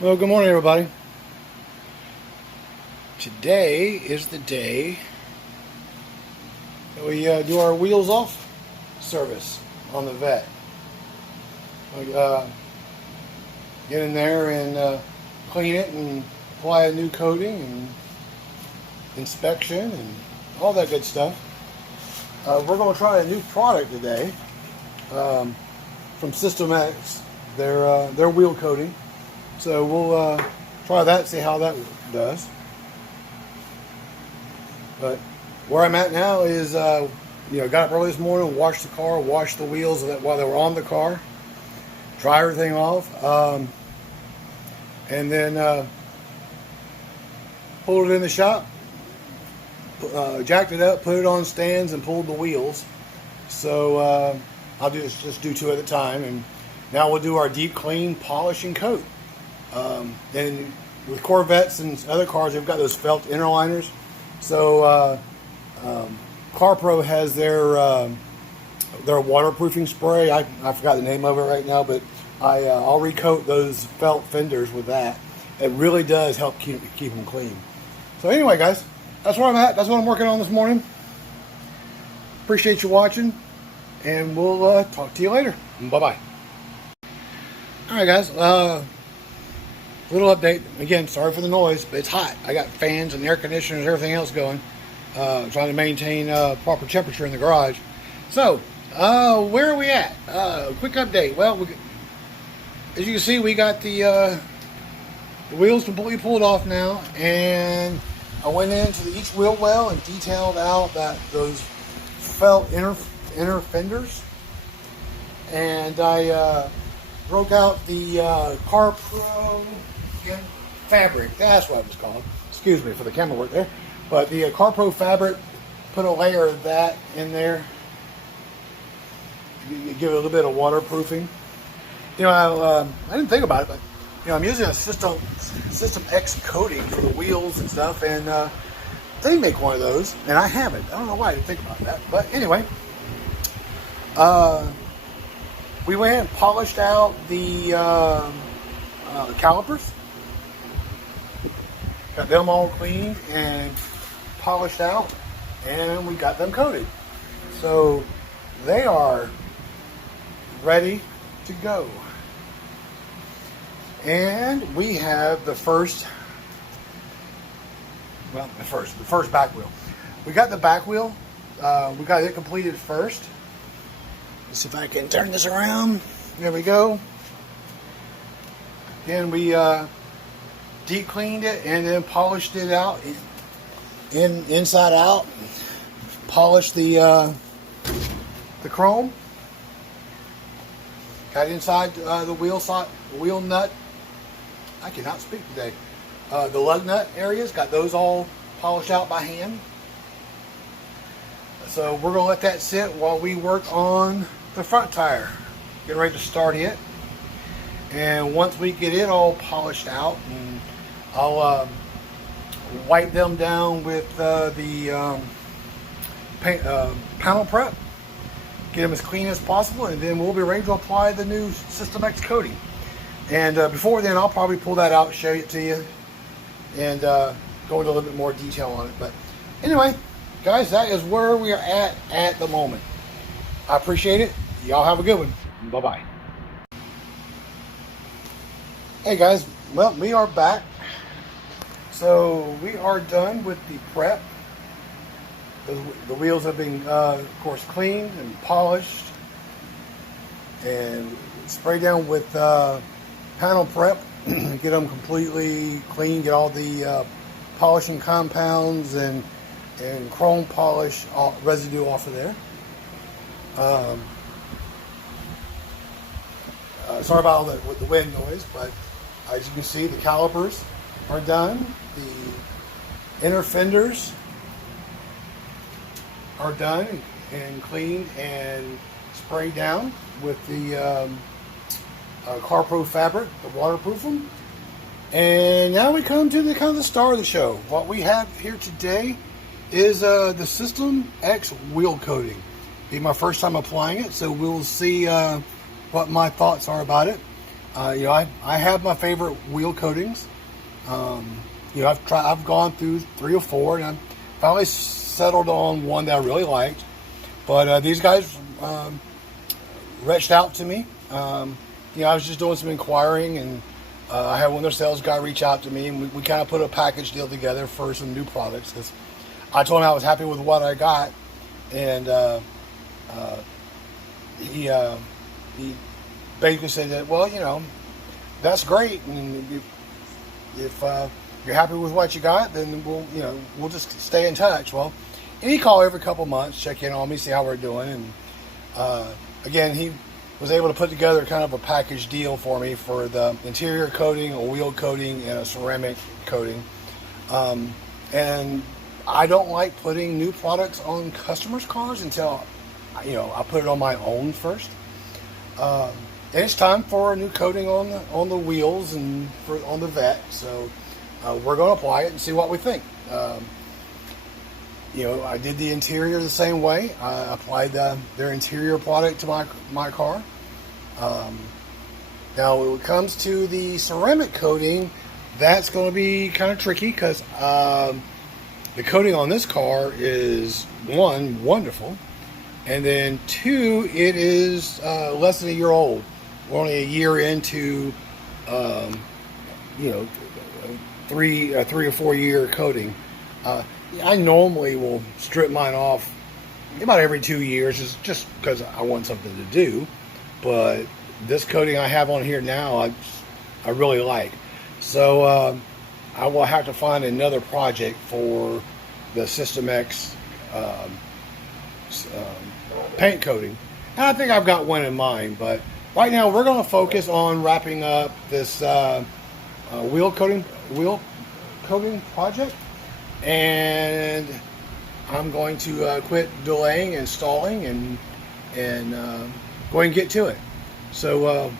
Well, good morning, everybody. Today is the day that we do our wheels off service on the Vette. We get in there and clean it and apply a new coating and inspection and all that good stuff. We're going to try a new product today from System X, their wheel coating. So we'll try that, see how that does. But where I'm at now is, got up early this morning, washed the car, washed the wheels while they were on the car, dry everything off, and then pulled it in the shop, jacked it up, put it on stands, and pulled the wheels. So I'll just do two at a time, and now we'll do our deep clean, polish, and coat. And with Corvettes and other cars, they've got those felt interliners. So CarPro has their waterproofing spray. I forgot the name of it right now, but I'll recoat those felt fenders with that. It really does help keep them clean. So anyway, guys, that's where I'm at. That's what I'm working on this morning. Appreciate you watching, and we'll talk to you later. Bye-bye. All right, guys. Little update. Again, sorry for the noise, but it's hot. I got fans and air conditioners, everything else going. Trying to maintain proper temperature in the garage. So, where are we at? Quick update. Well, as you can see, we got the wheels completely pulled off now, and I went into each wheel well and detailed out those felt inner fenders, and I broke out the CarPro fabric. That's what it was called. Excuse me for the camera work there. But the CarPro fabric, put a layer of that in there. You give it a little bit of waterproofing. I didn't think about it, but I'm using a System X coating for the wheels and stuff, and they make one of those, and I haven't. I don't know why I didn't think about that, but anyway, we went and polished out the calipers. Got them all cleaned and polished out, and we got them coated. So they are ready to go. And we have the first back wheel. We got the back wheel. We got it completed first. Let's see if I can turn this around. There we go. Then we deep cleaned it and then polished it out, inside out. Polished the chrome. Got inside the wheel nut. I cannot speak today. The lug nut areas, got those all polished out by hand. So we're gonna let that sit while we work on the front tire. Getting ready to start it. And once we get it all polished out, and I'll wipe them down with the panel prep, get them as clean as possible, and then we'll be ready to apply the new System X coating. And before then, I'll probably pull that out, show it to you, and go into a little bit more detail on it. But anyway, guys, that is where we are at the moment. I appreciate it. Y'all have a good one. Bye-bye. Hey guys, well, we are back. So we are done with the prep. The wheels have been, of course, cleaned and polished and sprayed down with panel prep. Get them completely clean, get all the polishing compounds and chrome polish residue off of there. Sorry about all the wind noise, but as you can see, the calipers are done. The inner fenders are done and cleaned and sprayed down with the CarPro fabric to waterproof them. And now we come to the star of the show. What we have here today is the System X wheel coating. Be my first time applying it, so we'll see what my thoughts are about it. I have my favorite wheel coatings. I've gone through 3 or 4, and I've finally settled on one that I really liked. But these guys reached out to me. I was just doing some inquiring, and I had one of their sales guy reach out to me, and we kind of put a package deal together for some new products, because I told him I was happy with what I got, and he basically said that, well, that's great, and if you're happy with what you got, then we'll just stay in touch. Well, and he called every couple months, check in on me, see how we're doing, and again, he was able to put together kind of a package deal for me for the interior coating, a wheel coating, and a ceramic coating. And I don't like putting new products on customers' cars until I put it on my own first. And it's time for a new coating on the wheels and on the Vette. So we're going to apply it and see what we think. I did the interior the same way. I applied their interior product to my car. Now, when it comes to the ceramic coating, that's going to be kind of tricky, because the coating on this car is, 1, wonderful, and then 2, it is less than a year old. We're only a year into, 3 or 4 year coating. I normally will strip mine off about every 2 years, just because I want something to do. But this coating I have on here now, I really like. So I will have to find another project for the System X paint coating. And I think I've got one in mind. But right now we're going to focus on wrapping up this wheel coating project. And I'm going to quit delaying and stalling and go ahead and get to it. So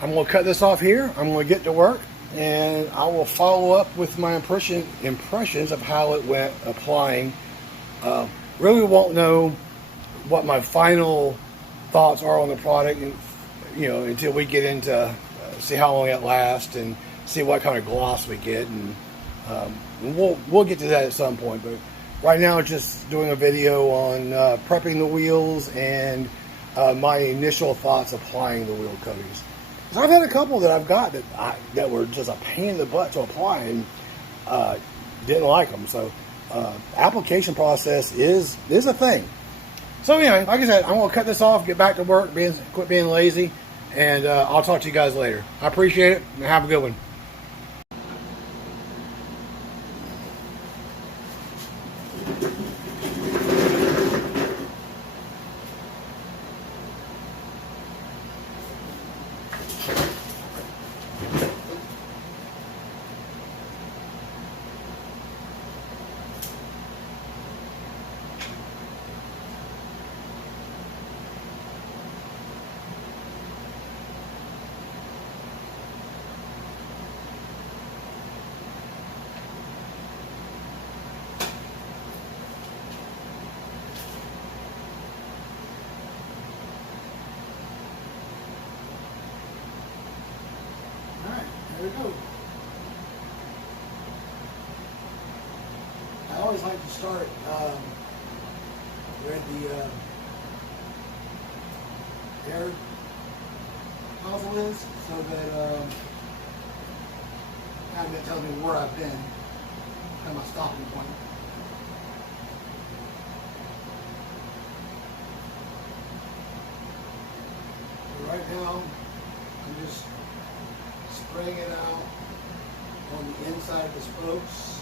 I'm going to cut this off here. I'm going to get to work, and I will follow up with my impressions of how it went applying. Really won't know what my final thoughts are on the product, until we get into see how long it lasts and see what kind of gloss we get, and we'll get to that at some point. But right now, just doing a video on prepping the wheels and my initial thoughts applying the wheel coatings. So I've had a couple that I've got that were just a pain in the butt to apply, and didn't like them. So application process is a thing. So anyway, like I said, I'm going to cut this off, get back to work, quit being lazy, and I'll talk to you guys later. I appreciate it, and have a good one. There we go. I always like to start where the air nozzle is, so that kind of tells me where I've been, kind of my stopping point. Right now, I'm just spraying it out on the inside of the spokes.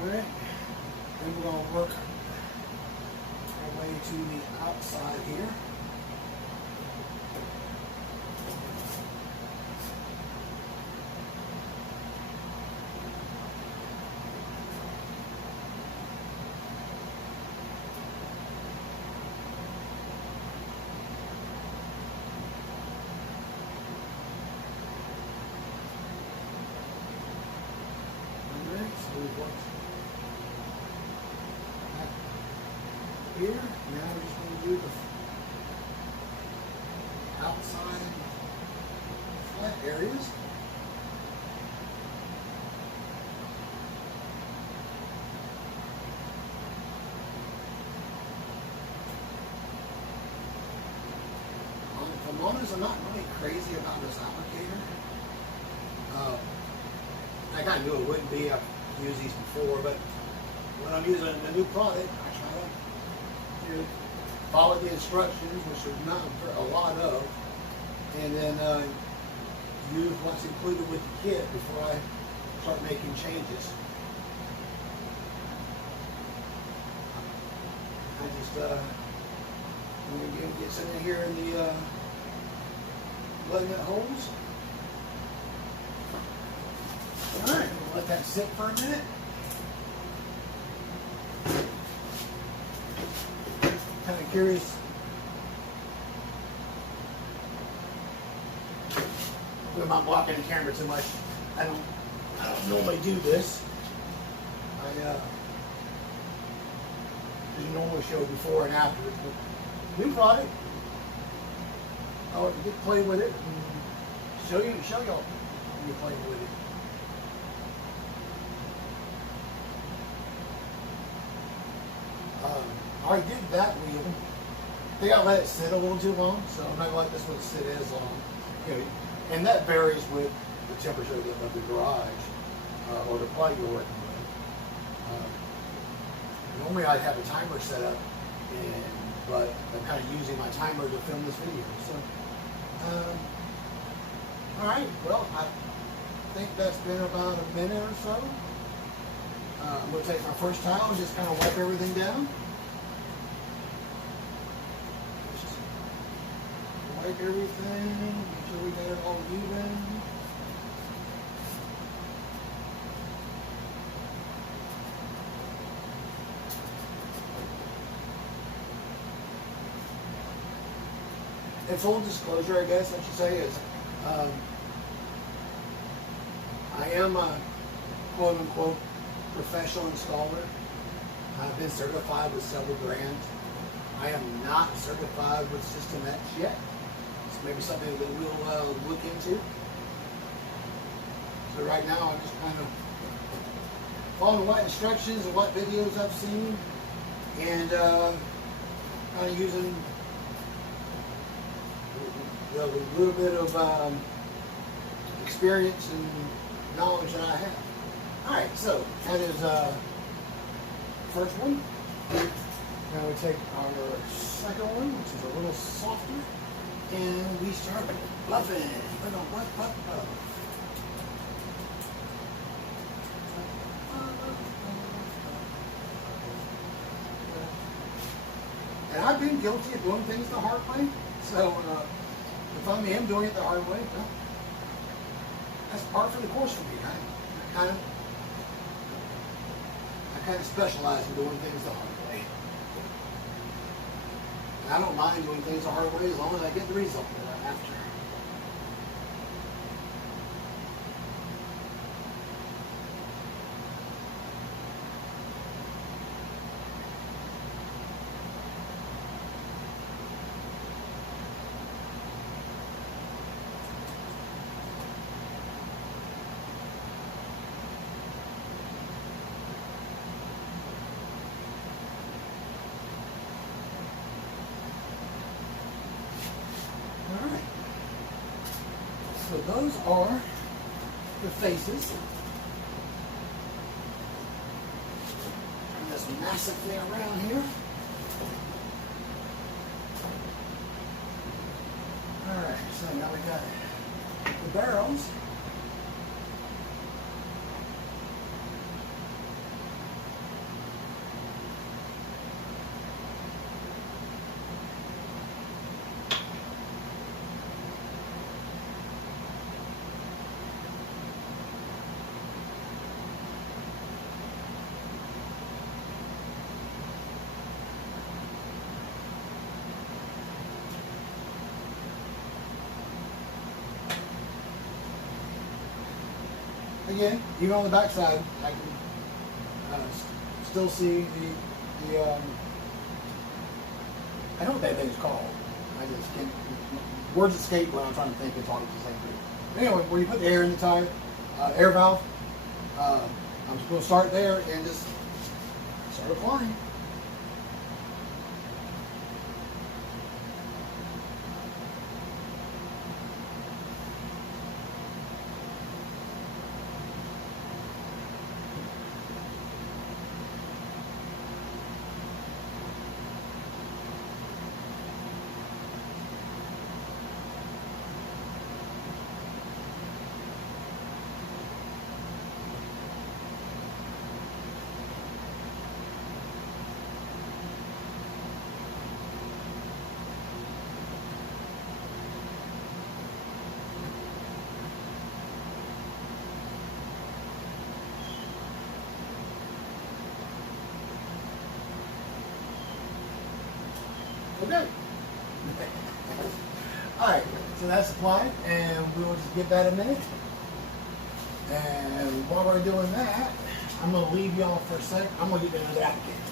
Alright, then we're going to work our way to the outside here. here. Now we're just going to do the outside flat areas. If I'm honest, I'm not really crazy about this applicator. I kind of knew it wouldn't be. I've used these before, but when I'm using a new product, I try to follow the instructions, which there's not a lot of, and then use what's included with the kit before I start making changes. I just I'm going to get some in here in the blood nut holes. All right, we'll let that sit for a minute. Kind of curious. I'm not blocking the camera too much. I don't normally do this. You normally show before and after. But new product. I like to get play with it and show y'all when you play with it. I already did that wheel. I think I let it sit a little too long, so I'm not going to let this one sit as long. Okay. And that varies with the temperature of the garage or the plug you're working with. Normally I'd have a timer set up, but I'm kind of using my timer to film this video. So, all right, well, I think that's been about a minute or so. I'm going to take my first towel and just kind of wipe everything down. Just wipe everything, make sure we got it all even. And full disclosure, I guess I should say, is I am a quote-unquote professional installer. I've been certified with several brands. I am not certified with System X yet. It's maybe something that we'll look into. So right now I'm just kind of following what instructions and what videos I've seen, and kind of using a little bit of experience and knowledge that I have. Alright, so that is first one. Now we take our second one, which is a little softer, and we start buffing. And I've been guilty of doing things the hard way, so if I am doing it the hard way, well, that's part for the course for me. I kind of specialize in doing things the hard way. And I don't mind doing things the hard way as long as I get the result that I'm after. So those are the faces. And this massive thing around here. Alright, so now we got the barrels. Again, even on the back side, I can still see the I know what that thing's called. I just can't. Words escape when I'm trying to think. It's all the same thing. Anyway, where you put the air in the tire, air valve, I'm just going to start there and just start applying. Okay. Alright, so that's applied, and we'll just give that a minute. And while we're doing that, I'm going to leave y'all for a sec. I'm going to get another applicator.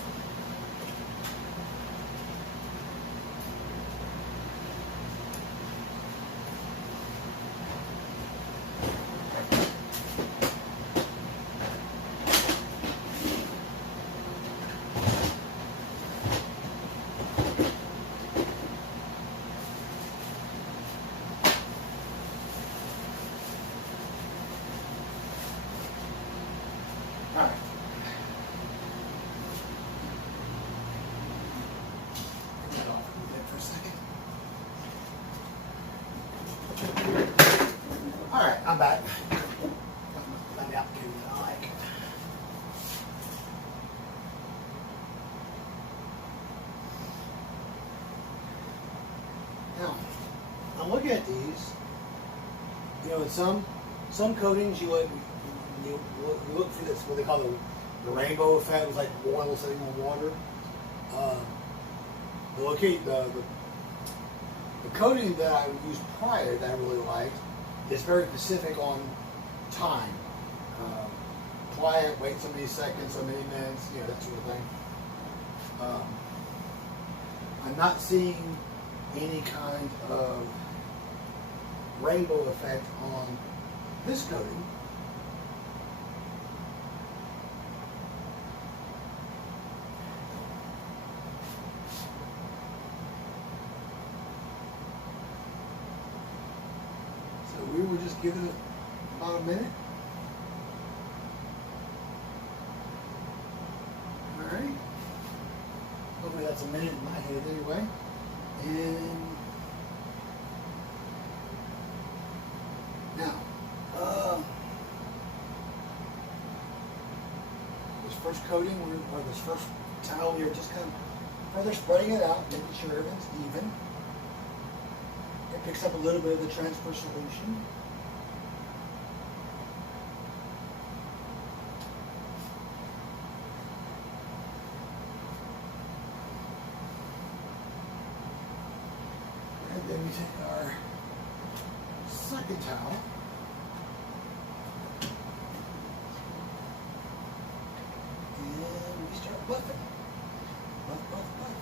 Alright. Get that off for a second. Alright, I'm back. Got the applicator that I like. Now, I'm looking at these. You know, in some coatings you look for this, what they call the rainbow effect. It's like oil sitting on water. The coating that I used prior that I really liked is very specific on time. Apply it, wait so many seconds, so many minutes, you know, that sort of thing. I'm not seeing any kind of rainbow effect on this coating. So we will just give it about a minute. Alright. Hopefully that's a minute in my head anyway. And now, this first coating, or this first towel, we're just kind of further spreading it out, making sure everything's even. It picks up a little bit of the transfer solution. And then we take our second towel. And we start buffing. Buff, buff, buff.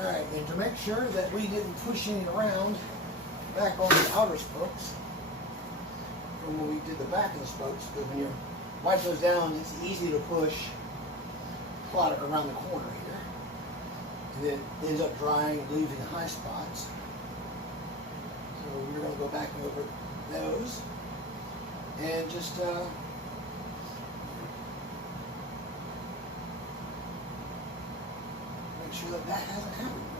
Alright, and to make sure that we didn't push any around back on the outer spokes from when we did the back of the spokes, because when you wipe those down, it's easy to push a lot around the corner here. And then it ends up drying, leaving high spots. So we're going to go back over those and just sure that hasn't happened.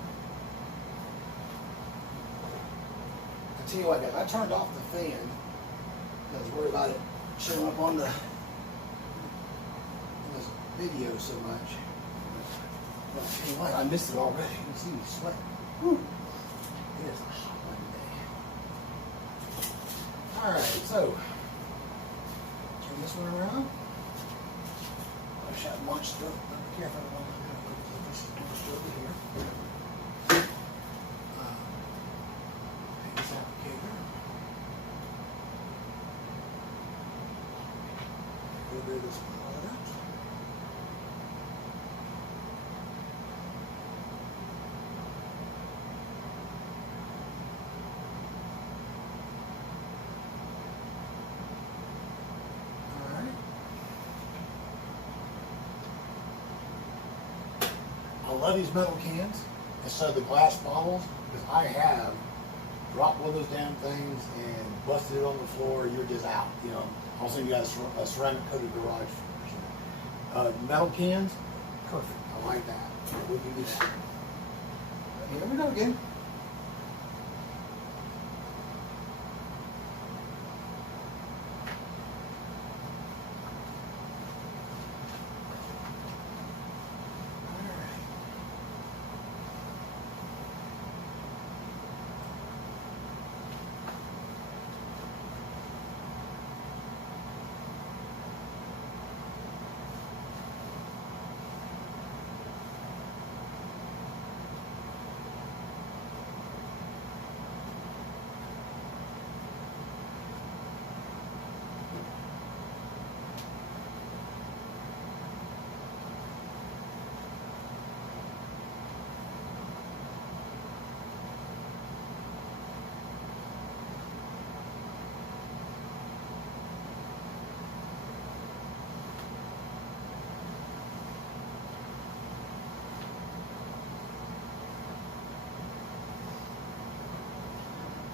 I tell you what, guys, I turned off the fan because I was worried about it showing up on this video so much. Well, I'll tell you what, I missed it already. You can see me sweating. Whew. It is a hot one today. Alright, so turn this one around. I should have much stuff. Be careful, I don't want to put this over here. Take this applicator. A little bit of this product. I love these metal cans instead of the glass bottles because I have dropped one of those damn things and busted it on the floor. You're just out. You know, all of a sudden you got a ceramic coated garage. Metal cans, perfect. I like that. We'll do that. Here we go again.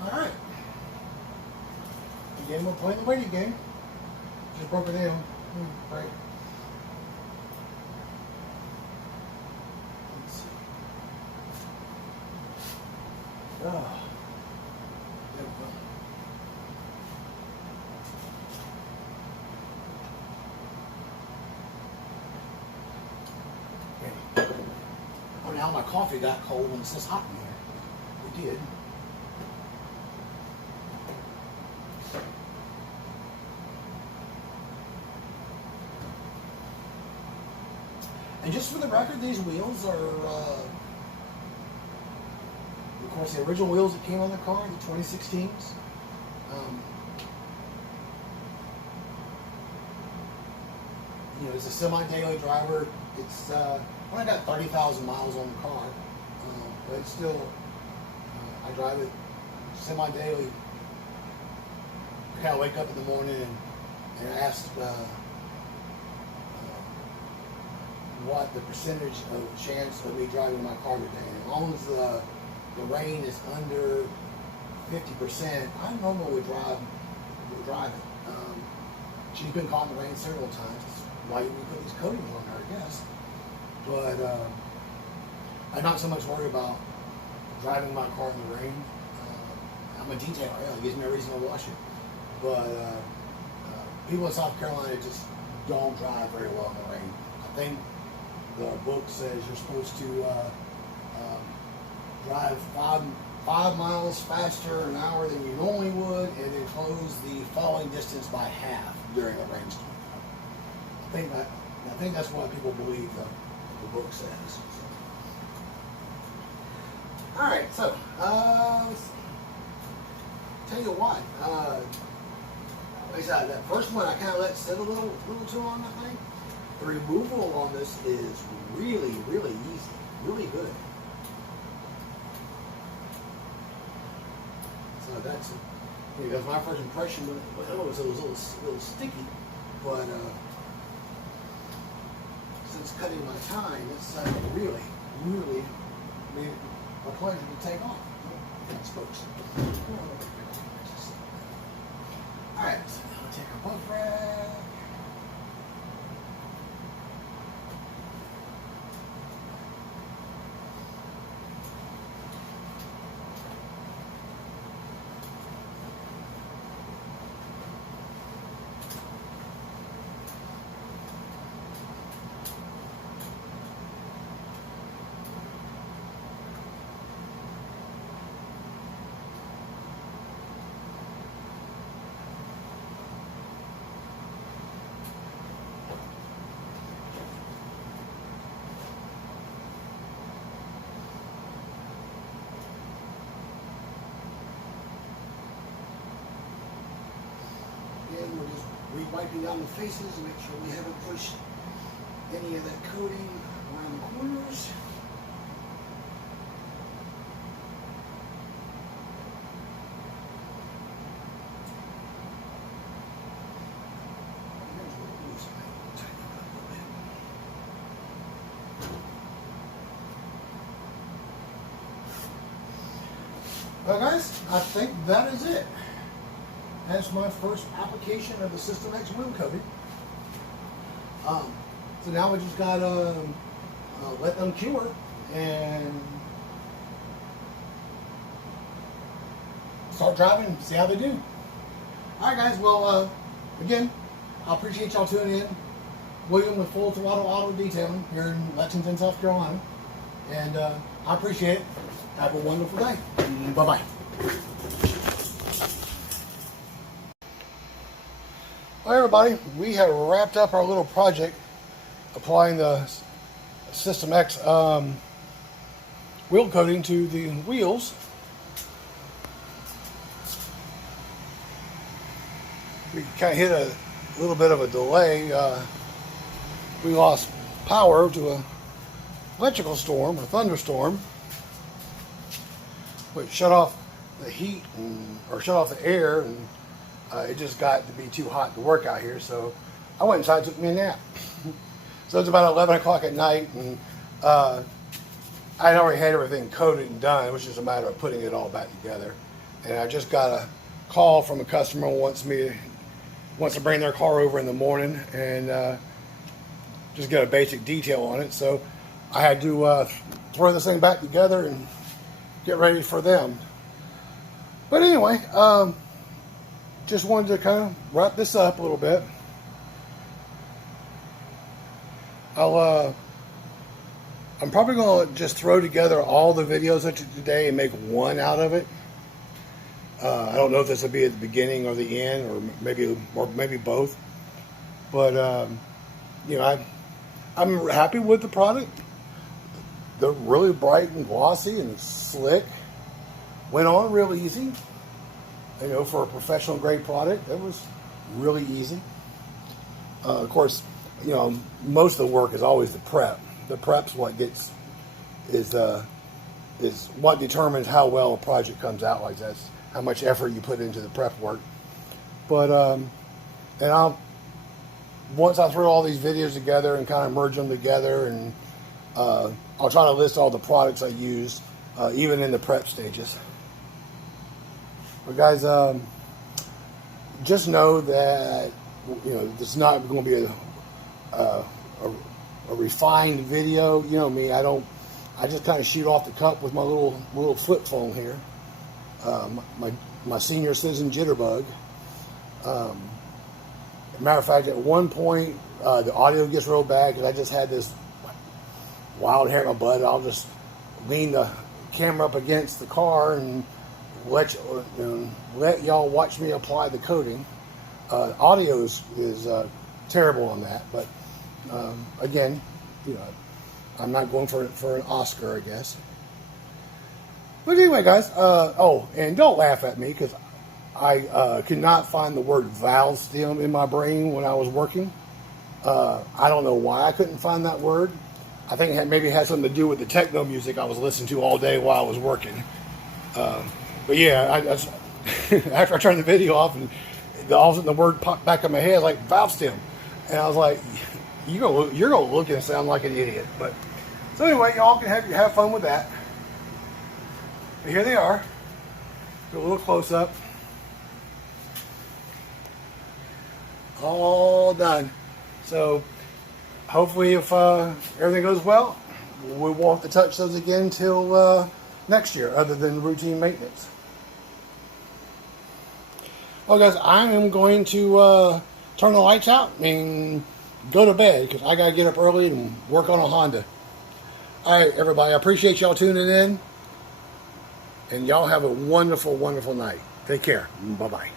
Alright. Again, we're playing the waiting game. Just broke it down. Right. Let's see. Oh. There we go. Okay. Oh, now my coffee got cold when it says hot in here. It did. And just for the record, these wheels are, of course, the original wheels that came on the car, the 2016s. You know, as a semi-daily driver, it's only got 30,000 miles on the car, but it's still, I drive it semi-daily. I kind of wake up in the morning and ask what the percentage of chance of me driving my car today. As long as the rain is under 50%, I normally would drive it. She's been caught in the rain several times. That's why we put these coatings on her, I guess. But I'm not so much worried about driving my car in the rain. I'm a detailer, yeah, it gives me a reason to wash it. But people in South Carolina just don't drive very well in the rain. I think the book says you're supposed to drive 5 miles faster an hour than you normally would, and then close the falling distance by half during a rainstorm. I think that's what people believe the book says. All right, so let's tell you what. Like I said, that first one I kind of let sit a little too long, I think. The removal on this is really, really easy, really good. So that's, because my first impression was it was a little sticky, but since cutting my time, it's really, really made a pleasure to take off. Thanks, folks. All right, so now I'll take our buff rack. wiping down the faces to make sure we haven't pushed any of that coating around the corners. Well guys, I think that is it. That's my first application of the System X wheel coating. So now we just gotta let them cure and start driving, see how they do. Alright guys, well again, I appreciate y'all tuning in. William with Full Throttle Auto Detailing here in Lexington, South Carolina. And I appreciate it. Have a wonderful day. Bye-bye. Well, everybody, we have wrapped up our little project applying the System X wheel coating to the wheels. We kind of hit a little bit of a delay. We lost power to a electrical storm, a thunderstorm, which shut off the heat or shut off the air, and it just got to be too hot to work out here. So I went inside and took me a nap. So it's about 11 o'clock at night, and I had already had everything coated and done. It was just a matter of putting it all back together. And I just got a call from a customer who wants to bring their car over in the morning and just get a basic detail on it. So I had to throw this thing back together and get ready for them. But anyway, just wanted to kind of wrap this up a little bit. I'm probably going to just throw together all the videos I took today and make one out of it. I don't know if this will be at the beginning or the end, or maybe both. But you know, I'm happy with the product. They're really bright and glossy and slick. Went on real easy. You know, for a professional grade product, it was really easy. Of course, you know, most of the work is always the prep. The prep's what is what determines how well a project comes out like this. How much effort you put into the prep work. But and once I throw all these videos together and kind of merge them together, and I'll try to list all the products I used, even in the prep stages. But guys, just know that, you know, this is not going to be a refined video. You know me, I just kind of shoot off the cuff with my little flip phone here. My senior citizen jitterbug. Matter of fact, at one point, the audio gets real bad because I just had this wild hair in my butt. I'll just lean the camera up against the car and let y'all watch me apply the coating. Audio is terrible on that, but again, you know, I'm not going for an Oscar, I guess. But anyway, guys, oh, and don't laugh at me because I could not find the word valve stem in my brain when I was working. I don't know why I couldn't find that word. I think maybe it had something to do with the techno music I was listening to all day while I was working. But yeah, after I turned the video off, and all of a sudden the word popped back in my head like valve stem, and I was like, you're gonna look and sound like an idiot. But so anyway, y'all can have fun with that. But here they are. Do a little close up. All done. So hopefully, if everything goes well, we won't have to touch those again until next year, other than routine maintenance. Well, guys, I am going to turn the lights out and go to bed because I got to get up early and work on a Honda. All right, everybody, I appreciate y'all tuning in, and y'all have a wonderful, wonderful night. Take care. Bye-bye.